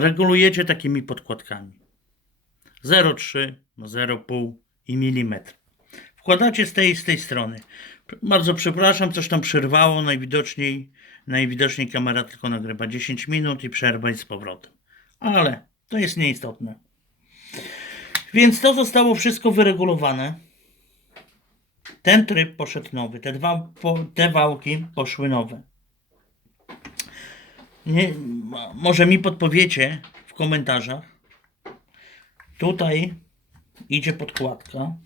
regulujecie takimi podkładkami. 0,3 no 0,5 i milimetr. Wkładacie z tej z tej strony. Bardzo przepraszam, coś tam przerwało. Najwidoczniej, najwidoczniej kamera tylko nagrywa 10 minut i przerwa i z powrotem. Ale to jest nieistotne. Więc to zostało wszystko wyregulowane. Ten tryb poszedł nowy. Te, dwa, te wałki poszły nowe. Nie, może mi podpowiecie w komentarzach. Tutaj idzie podkładka.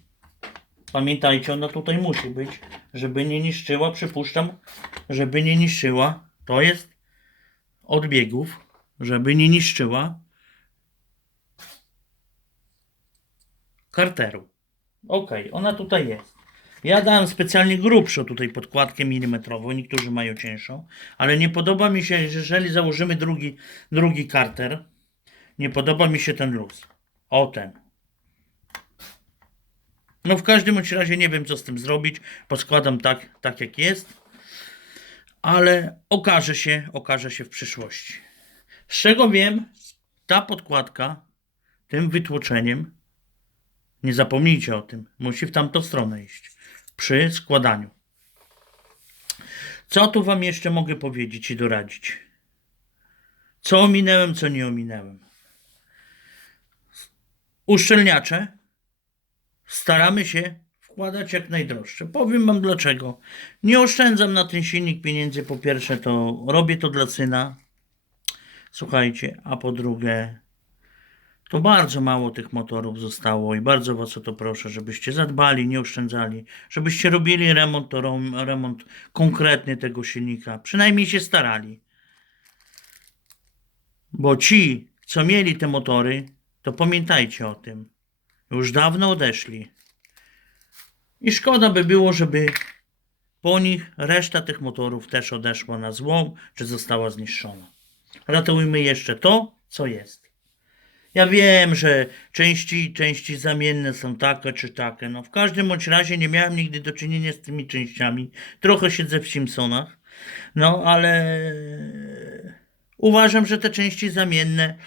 Pamiętajcie, ona tutaj musi być, żeby nie niszczyła, przypuszczam, żeby nie niszczyła. To jest od biegów, żeby nie niszczyła karteru. Ok, ona tutaj jest. Ja dałem specjalnie grubszą tutaj podkładkę milimetrową, niektórzy mają cięższą, ale nie podoba mi się, że jeżeli założymy drugi, drugi karter, nie podoba mi się ten luz. O ten. No w każdym razie nie wiem co z tym zrobić, poskładam tak, tak jak jest, ale okaże się, okaże się w przyszłości. Z czego wiem, ta podkładka tym wytłoczeniem, nie zapomnijcie o tym, musi w tamtą stronę iść przy składaniu. Co tu wam jeszcze mogę powiedzieć i doradzić? Co ominęłem, co nie ominęłem? Uszczelniacze staramy się wkładać jak najdroższe. Powiem wam dlaczego. Nie oszczędzam na ten silnik pieniędzy. Po pierwsze, to robię to dla syna. Słuchajcie, a po drugie, to bardzo mało tych motorów zostało i bardzo was o to proszę, żebyście zadbali, nie oszczędzali, żebyście robili remont, to remont konkretny tego silnika. Przynajmniej się starali. Bo ci, co mieli te motory, to pamiętajcie o tym. Już dawno odeszli. I szkoda by było, żeby po nich reszta tych motorów też odeszła na złom, czy została zniszczona. Ratujmy jeszcze to, co jest. Ja wiem, że części, części zamienne są takie czy takie. No w każdym bądź razie nie miałem nigdy do czynienia z tymi częściami. Trochę siedzę w Simpsonach. No ale uważam, że te części zamienne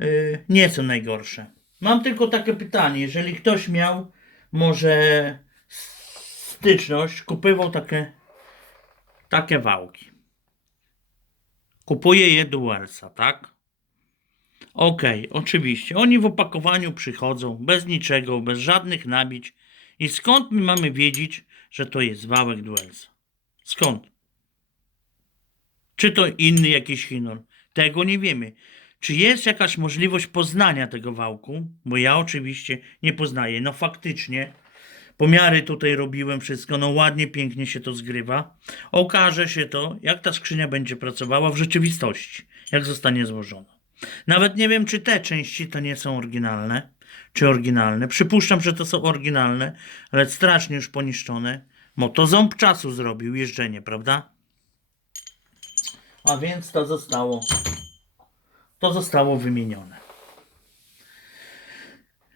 y, nie są najgorsze. Mam tylko takie pytanie, jeżeli ktoś miał może styczność, kupował takie, takie wałki. Kupuje je Dualsa, tak? Okej, oczywiście. Oni w opakowaniu przychodzą bez niczego, bez żadnych nabić. I skąd my mamy wiedzieć, że to jest wałek Duelsa? Skąd? Czy to inny jakiś Chinon? Tego nie wiemy. Czy jest jakaś możliwość poznania tego wałku? Bo ja oczywiście nie poznaję. No faktycznie, pomiary tutaj robiłem, wszystko, no ładnie, pięknie się to zgrywa. Okaże się to, jak ta skrzynia będzie pracowała w rzeczywistości, jak zostanie złożona. Nawet nie wiem, czy te części to nie są oryginalne, czy oryginalne. Przypuszczam, że to są oryginalne, ale strasznie już poniszczone. Bo to ząb czasu zrobił jeżdżenie, prawda? A więc to zostało to zostało wymienione.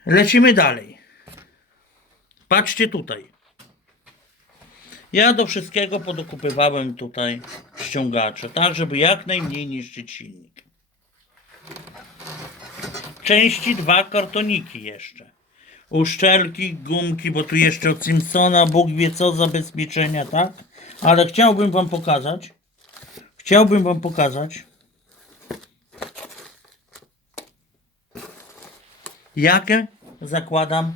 Lecimy dalej. Patrzcie tutaj. Ja do wszystkiego podokupywałem tutaj ściągacze, tak żeby jak najmniej niszczyć silnik. Części dwa kartoniki jeszcze. Uszczelki, gumki, bo tu jeszcze od Simpsona Bóg wie co zabezpieczenia, tak? Ale chciałbym wam pokazać. Chciałbym wam pokazać. jakie zakładam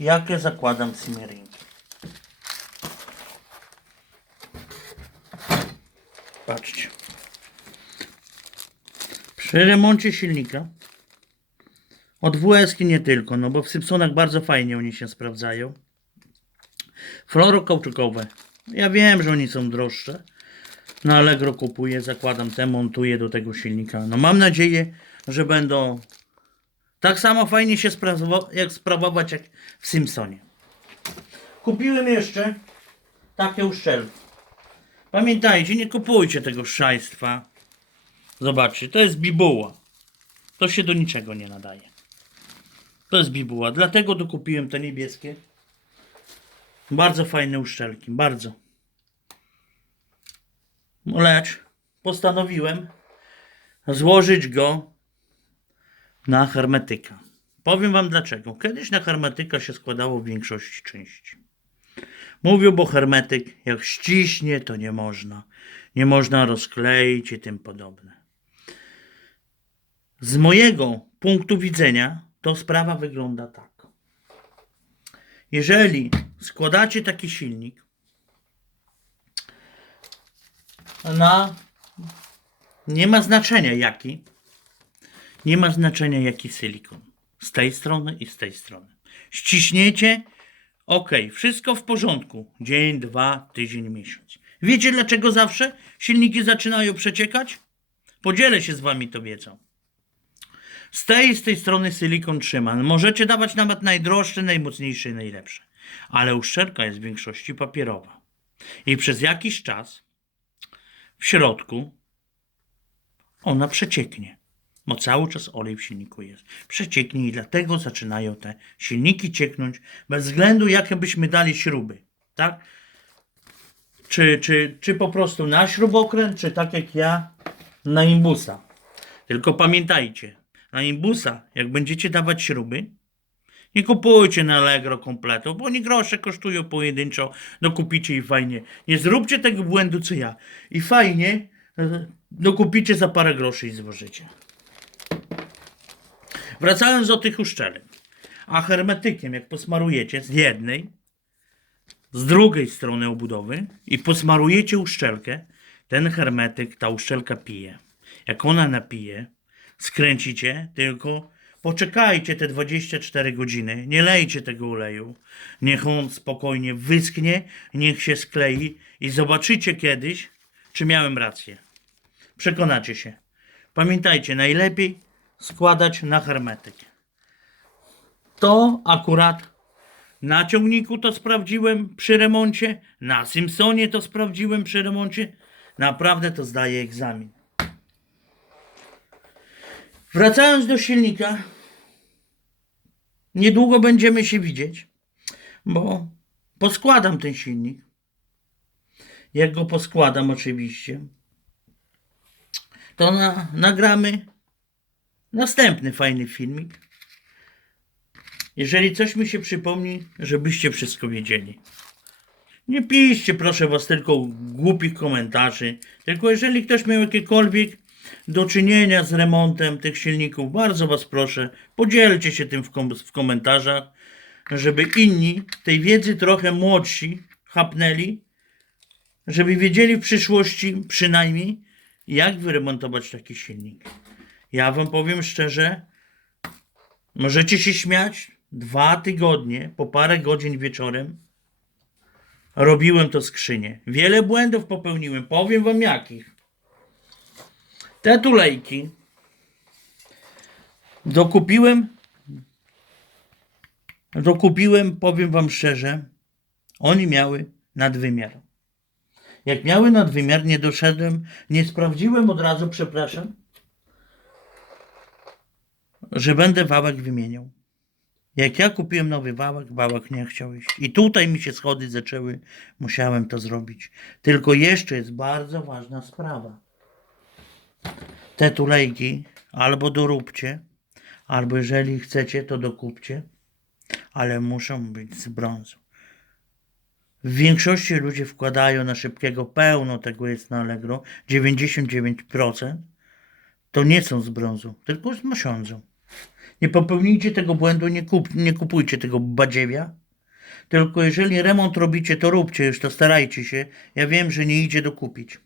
jakie zakładam simmeringi. Patrzcie. Przy remoncie silnika od WS nie tylko, no bo w Simpsonach bardzo fajnie oni się sprawdzają. Fluorokauczukowe. Ja wiem, że oni są droższe. Na Allegro kupuję, zakładam te, montuję do tego silnika. No mam nadzieję, że będą tak samo fajnie się jak sprawować jak w Simpsonie. Kupiłem jeszcze takie uszczelki. Pamiętajcie, nie kupujcie tego szajstwa. Zobaczcie, to jest bibuła. To się do niczego nie nadaje. To jest bibuła, dlatego dokupiłem te niebieskie. Bardzo fajne uszczelki, bardzo. No Lecz postanowiłem złożyć go na hermetyka. Powiem wam dlaczego. Kiedyś na hermetyka się składało w większości części. Mówił, bo hermetyk jak ściśnie, to nie można. Nie można rozkleić i tym podobne. Z mojego punktu widzenia to sprawa wygląda tak. Jeżeli składacie taki silnik na nie ma znaczenia jaki, nie ma znaczenia jaki silikon. Z tej strony i z tej strony. Ściśniecie, ok, wszystko w porządku. Dzień, dwa, tydzień, miesiąc. Wiecie dlaczego zawsze silniki zaczynają przeciekać? Podzielę się z wami tą wiedzą. Z tej z tej strony silikon trzyma. Możecie dawać nawet najdroższe, najmocniejsze i najlepsze. Ale uszczelka jest w większości papierowa. I przez jakiś czas w środku ona przecieknie. Bo cały czas olej w silniku jest. Przecieknie i dlatego zaczynają te silniki cieknąć bez względu jakie byśmy dali śruby. Tak? Czy, czy, czy po prostu na śrubokręt, czy tak jak ja na imbusa. Tylko pamiętajcie, na imbusa, jak będziecie dawać śruby, nie kupujcie na Allegro kompletu, bo oni grosze kosztują pojedynczo, no kupicie i fajnie. Nie zróbcie tego błędu co ja. I fajnie, no kupicie za parę groszy i złożycie. Wracając do tych uszczelek. A hermetykiem, jak posmarujecie z jednej, z drugiej strony obudowy i posmarujecie uszczelkę, ten hermetyk, ta uszczelka pije. Jak ona napije, skręcicie, tylko poczekajcie te 24 godziny, nie lejcie tego oleju. Niech on spokojnie wyschnie, niech się sklei i zobaczycie kiedyś, czy miałem rację. Przekonacie się. Pamiętajcie, najlepiej składać na hermetyk. To akurat na ciągniku to sprawdziłem przy remoncie, na Simpsonie to sprawdziłem przy remoncie. Naprawdę to zdaje egzamin. Wracając do silnika, niedługo będziemy się widzieć, bo poskładam ten silnik. Jak go poskładam, oczywiście, to na, nagramy następny fajny filmik. Jeżeli coś mi się przypomni, żebyście wszystko wiedzieli. Nie piszcie, proszę was, tylko głupich komentarzy. Tylko jeżeli ktoś miał jakiekolwiek do czynienia z remontem tych silników, bardzo was proszę, podzielcie się tym w, kom- w komentarzach, żeby inni tej wiedzy trochę młodsi chapnęli, żeby wiedzieli w przyszłości przynajmniej, jak wyremontować taki silnik. Ja wam powiem szczerze, możecie się śmiać, dwa tygodnie, po parę godzin wieczorem, robiłem to skrzynię. Wiele błędów popełniłem, powiem wam jakich. Te tulejki dokupiłem, dokupiłem, powiem wam szczerze, oni miały nadwymiar. Jak miały nadwymiar, nie doszedłem, nie sprawdziłem od razu, przepraszam, że będę wałek wymieniał. Jak ja kupiłem nowy wałek, wałek nie chciał iść. I tutaj mi się schody zaczęły, musiałem to zrobić. Tylko jeszcze jest bardzo ważna sprawa. Te tulejki albo doróbcie, albo jeżeli chcecie, to dokupcie, ale muszą być z brązu. W większości ludzie wkładają na szybkiego pełno, tego jest na Allegro, 99%. To nie są z brązu, tylko z mosiądzą. Nie popełnijcie tego błędu, nie, kup, nie kupujcie tego badziewia. Tylko jeżeli remont robicie, to róbcie już, to starajcie się. Ja wiem, że nie idzie dokupić.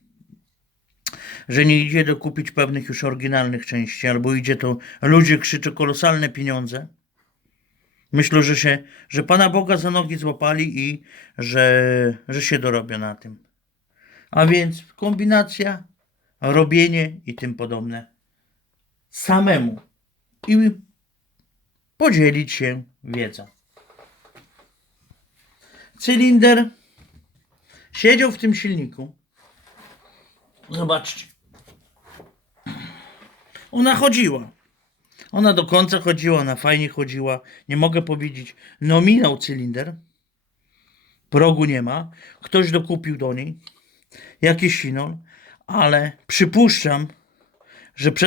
Że nie idzie dokupić pewnych już oryginalnych części, albo idzie to, ludzie krzyczą kolosalne pieniądze. Myślę, że się, że Pana Boga za nogi złapali i że, że się dorobią na tym. A więc kombinacja, robienie i tym podobne. Samemu. I podzielić się wiedzą. Cylinder siedział w tym silniku. Zobaczcie. Ona chodziła. Ona do końca chodziła, ona fajnie chodziła. Nie mogę powiedzieć. Nominał cylinder. Progu nie ma. Ktoś dokupił do niej. Jakiś sinol. Ale przypuszczam, że przez